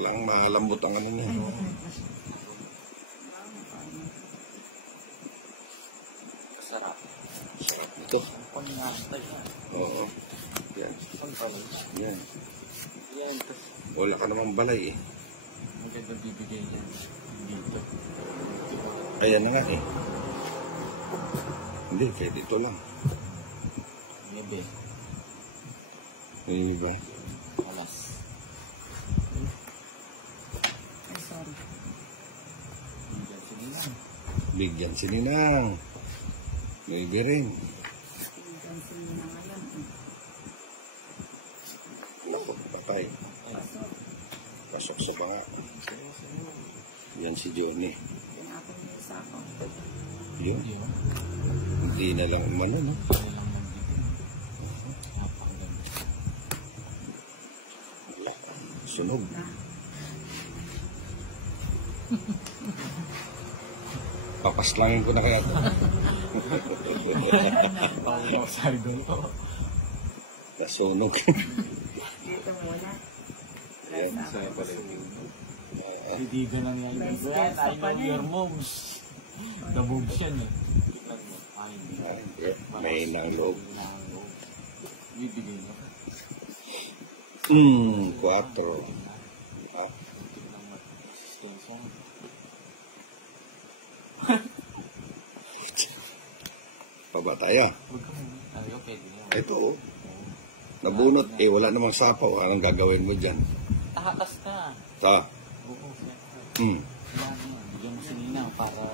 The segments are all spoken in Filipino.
palang malambot ang ano niya. Sarap. Sarap ito. Pangasta yan. Oo. Yan. Yan. Yan. Wala ka namang balay eh. Maganda bibigay yan. Dito. Ayan na nga eh. Hindi, kaya dito lang. Maybe. Hindi ba? Alas. Ay, sorry. Bigyan sininang. Bigyan si Ninang. Maybe rin. Bigyan sila ng alam. Naku, patay. Pasok. Pasok sa banga. Yan si Johnny. Tinapon niyo sa ako. Yun. Hindi mo. Hindi na lang umano, no? Kaya lang magbitin. Napakaganda. Sunog. Na. Papaslangin ko na kaya ito. Pawag sa idol ko. Nasunog. Dito muna. Yan. Sa ako. Hindi ka nang yan. Nice Yan, guess I know pa your rin. moves. The moves yan eh. Tignan mo. Ay, hindi. May nang loob. Bibigay mo. 4. Ah, Tignan mo. Extension. paba tayo. Huwag ka muna. Ayaw, pwede na. Ito, oh. Nabunot. Eh, wala namang sapaw. Anong gagawin mo dyan? Takas ka. Ta. Oo, Hmm. wala na yan. Bigyan mo si Ninang para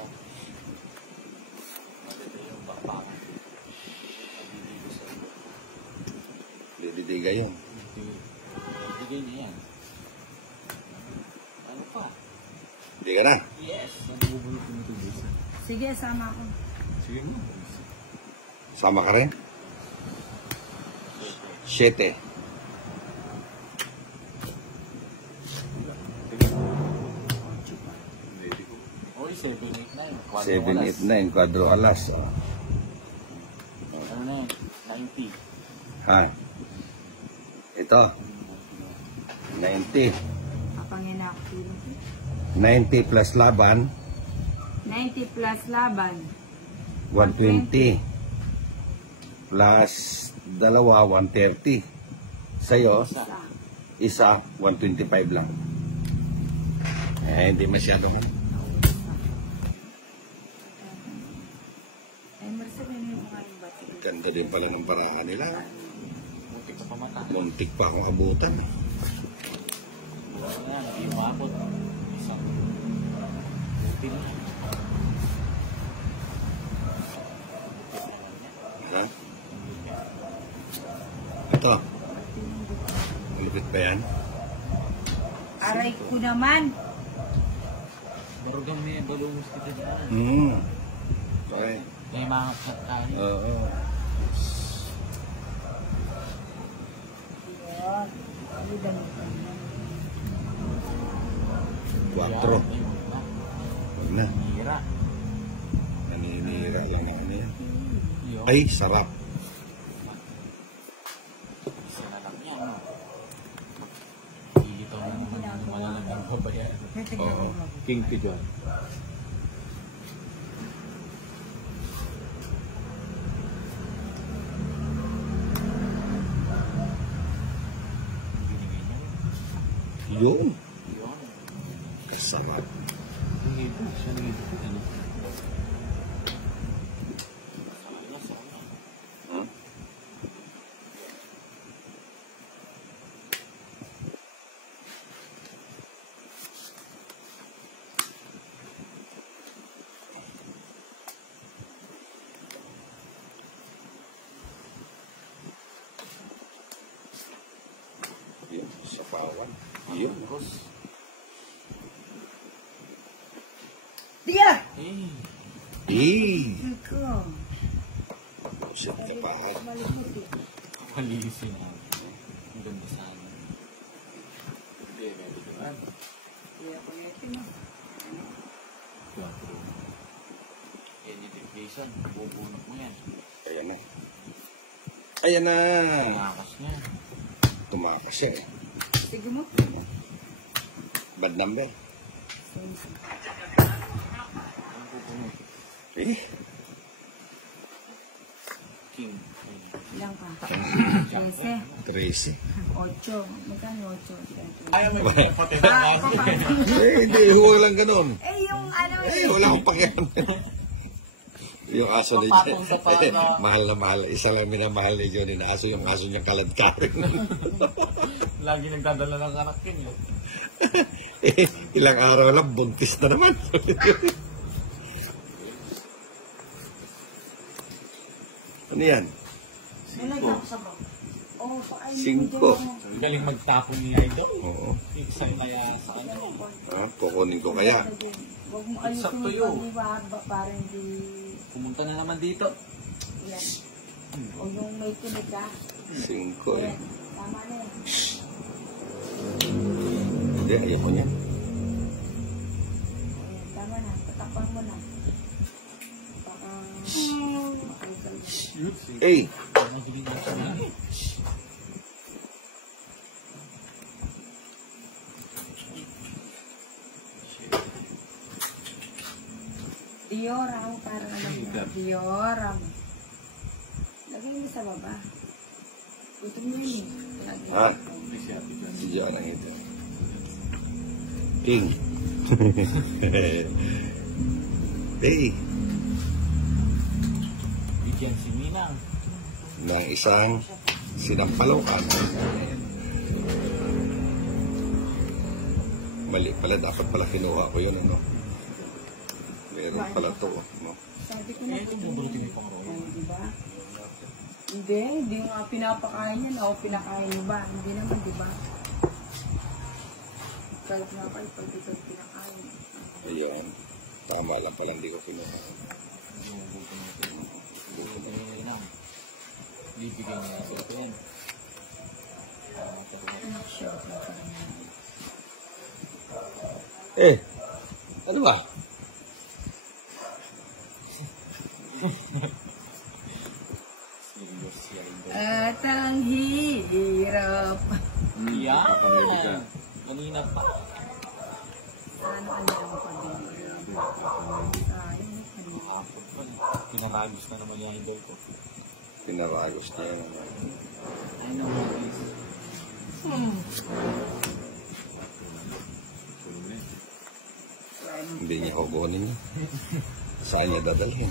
maganda yung bakbakan. Nabibigay sa iyo. Dididiga yan. Bigay niya yan. Ano pa? Hindi ka na. Yes! Nabubulot yung tubig. Sige, sama ko. Sige mo. Sama ka rin? 7. Oy, 789. 7, 8, 9. Kwadro alas. Oh. Ano na yan? 90. Ha? Ito. 90. Kapangin ako. 90 plus laban. 90 plus laban. 120. Plus dalawa, 130. Sa'yo, Isa. isa, 125 lang. Eh, hindi masyado mo. Ay, Marcelo, yun yung mga yung bati. Ganda din pala ng parahan nila. Muntik ka pa mata. Muntik pa akong abutan. Wala na, hindi umabot. Isang buti na. Ha? Ito. Malupit pa yan? Aray ko naman. Barugang may balungos kita dyan. Okay. May mga tayo. Oo. Yan. Ano damit ko naman? 4. Huwag na. Hira. Naninira lang ng ano yan. Yo. Ay, sarap. Isa na lang yan. No? Ilitaw na naman yung malalang babayaran. Oo. King ka dyan. Binigay niya. Yun. Yun. Kasarap. Nangibo. Siya nangibo. Ano? Sana, sana. Ha? Yun, sapawan. Yun. Cross. Diya! Eh. Iko. Shit ka pa. Malipit eh. Kapalisin na. Ang ganda sana. Hindi, pwede ka na. Diya ko nga ito no. Identification. Bubunot mo yan. Ayan na. Ayan na. Lakas niya. Tumakas siya eh. Sige mo. Bad number. Sensi. Eh, King. Ilang ka? 13. 13. 8. Magkano 8? Ayaw mo yung pati na Ah, natin. kapag- Hindi, huwag lang ganun. Eh, yung ano Wala akong pakialam. Yung aso ni Papatong sa pano. mahal na mahal. Isa lang minamahal ni Johnny na aso, yung aso niyang kaladkarin. Lagi nagdadala ng anak yun. Ilang araw lang, buntis na naman. Ano yan? nilagyan ko sa bag. Oh, pakainin mo 5. dyan ako. Galing magtapon ni Idol. Oo. Isang kaya sa ano. Kukunin ko kaya. Huwag mo It's up ayusin to mo you. pag di ba, para hindi Pumunta na naman dito. ilan. O yung may tinig ka. 5 eh. Yan, tama na yan. Hindi, ayoko niya. Ayan, tama na. Tatakpan mo na. Baka makaikal mo. Eh, Magaling na siya. Diorang, parang alam mo. Diorang. Lagay mo sa baba. Gutom mo yun eh. Lagi. ha? Diyan lang ito. King. Eh, Bigyan si Minang. ng isang sinampalokan. Mali pala, dapat pala kinuha ko yun, ano? Meron pala to, no? Sabi ko na. Ito bubulutin ni Pang Roy. Ay, diba? Hindi nga pinapakain yan. Ako pinakain mo ba? Hindi naman, diba? Kahit nga kayo, pag ito pinakain. Ayan. Tama lang pala, hindi ko kinuha. Bubulutin ni Minang. Bibigyan niya sa ito yan. Not sure. Eh, ano ba? Serious si Idol. At ang hirap. Yan. Kanina pa. Ano ang lang pa din? Sayang. Hapon pa. Pinaragos na naman yung Idol ko. Pinaragos niya yun. I know what it is. Hindi niya hugonin niya. Saan niya dadalhin?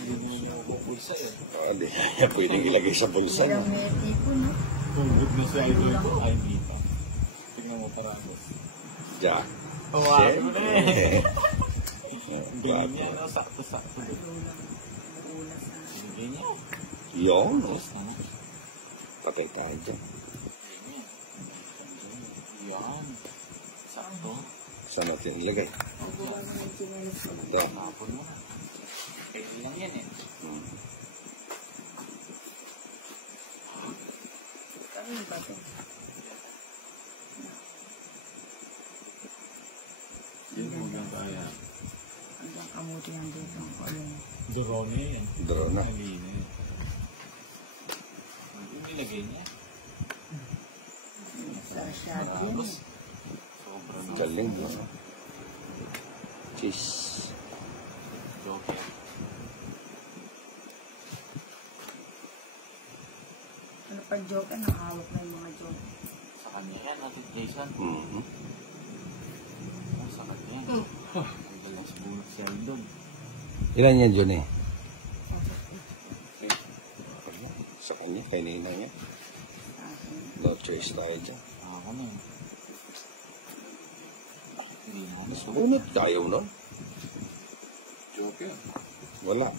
Hindi mo yung pupulsa eh. Hindi niya pwedeng ilagay sa bulsa. Ilang No? may tipo, no? Pugod na si Idol ko. Ay, hindi pa. Tingnan mo paragos. Diyan. Hawakan mo na eh. Siyempre. Galing niya, no? Sakto-sakto. Ulas na. Binigay niya. Yun, no? Tapos na na. Patay tayo dyan. Yan. Sakto. Saan natin ilagay? Magawa na ng chinelas ko. Yan. Hapon mo na. Kaya lang yan eh. Hmm. Kami ba ito? Yan mo lang kaya. Hanggang kamuti ang dito ang kolong. Drone yan. Draw na. Halina eh. Yung nilagay niya. Sa shopping. Tapos, sobrang Galing, no? Cheese. joker. Ano pa joke? Nakahawak na yung mga joke. Sa kanya yan, natin Jason. Mhm. Sa kanya yan. Ang galing sa bunot si Aldon. Ilan yan, Johnny? Sa kanya, kay Nina niya. Sa akin. No choice tayo dyan. Ako na. Hindi na ako. Bunot tayo, no? Joker. Wala.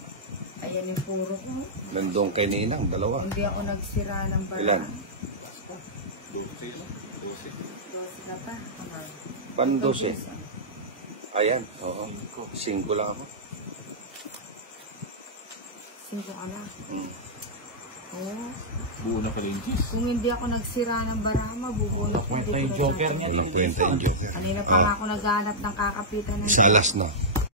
Ayan yung puro ko. Nandun kay Ninang, dalawa. Hindi ako nagsira ng paraan. Ilan? 12 lang. 12. 12 na pa. Paano 12? Ayan, oo. 5. 5 lang ako. 5 ka na. Oo. Buo na pala yung cheese. Kung hindi ako nagsira ng barama, bubunot ko. Kwenta yung joker niya. Walang kwenta yung joker. Kanina pa nga ako naghanap ng kakapitan ng Salas na.